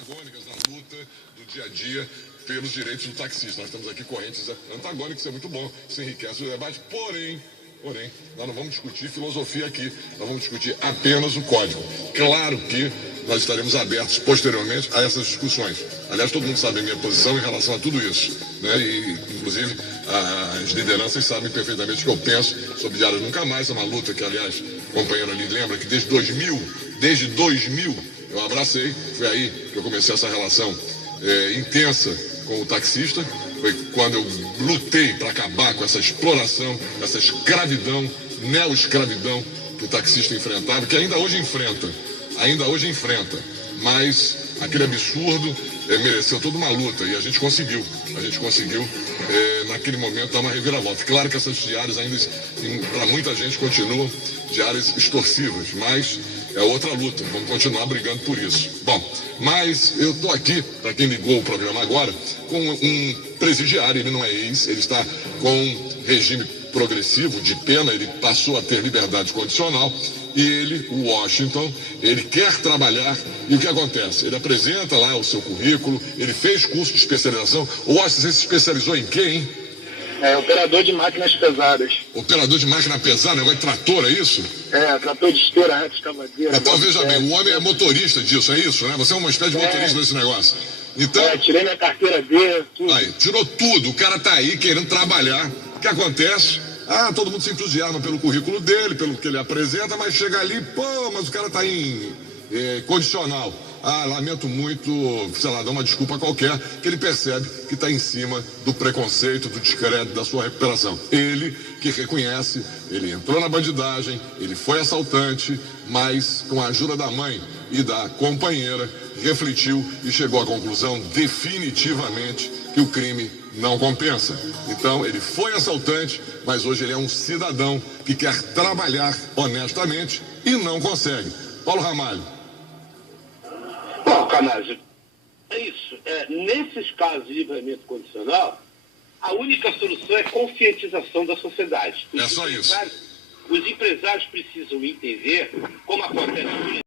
antagônicas na luta do dia a dia pelos direitos do taxista. Nós temos aqui correntes antagônicas, isso é muito bom, isso enriquece o debate, porém, nós não vamos discutir filosofia aqui, nós vamos discutir apenas o código. Claro que nós estaremos abertos posteriormente a essas discussões. Aliás, todo mundo sabe a minha posição em relação a tudo isso, né? E, inclusive, as lideranças sabem perfeitamente o que eu penso sobre Diários Nunca Mais. É uma luta que, aliás, o companheiro ali lembra que desde 2000, eu abracei. Foi aí que eu comecei essa relação intensa com o taxista. Foi quando eu lutei para acabar com essa exploração, essa escravidão, neo-escravidão que o taxista enfrentava, que ainda hoje enfrenta, mas aquele absurdo mereceu toda uma luta e a gente conseguiu naquele momento dar uma reviravolta. Claro que essas diárias ainda, para muita gente, continuam diárias extorsivas, mas é outra luta, vamos continuar brigando por isso. Bom, mas eu estou aqui, para quem ligou o programa agora, com um presidiário, ele não é ex, ele está com regime progressivo de pena, ele passou a ter liberdade condicional e ele, o Washington, ele quer trabalhar e o que acontece? Ele apresenta lá o seu currículo, ele fez curso de especialização. O Washington, você se especializou em quê, hein? Operador de máquinas pesadas. Operador de máquina pesada, negócio de trator, é isso? Trator de esteira, reta, escavadeira. Então veja bem, o homem é motorista disso, é isso, né? Você é uma espécie de motorista desse negócio. Então, tirei minha carteira B, tudo. Aí, tirou tudo, o cara tá aí querendo trabalhar. O que acontece? Todo mundo se entusiasma pelo currículo dele, pelo que ele apresenta, mas chega ali, mas o cara tá em condicional. Lamento muito, sei lá, dá uma desculpa qualquer, que ele percebe que está em cima do preconceito, do descrédito, da sua recuperação. Ele que reconhece, ele entrou na bandidagem, ele foi assaltante, mas com a ajuda da mãe e da companheira, refletiu e chegou à conclusão definitivamente que o crime não compensa. Então, ele foi assaltante, mas hoje ele é um cidadão que quer trabalhar honestamente e não consegue. Paulo Ramalho. Bom, Canazio, é isso. Nesses casos de livramento condicional, a única solução é conscientização da sociedade. É só isso. Os empresários precisam entender como acontece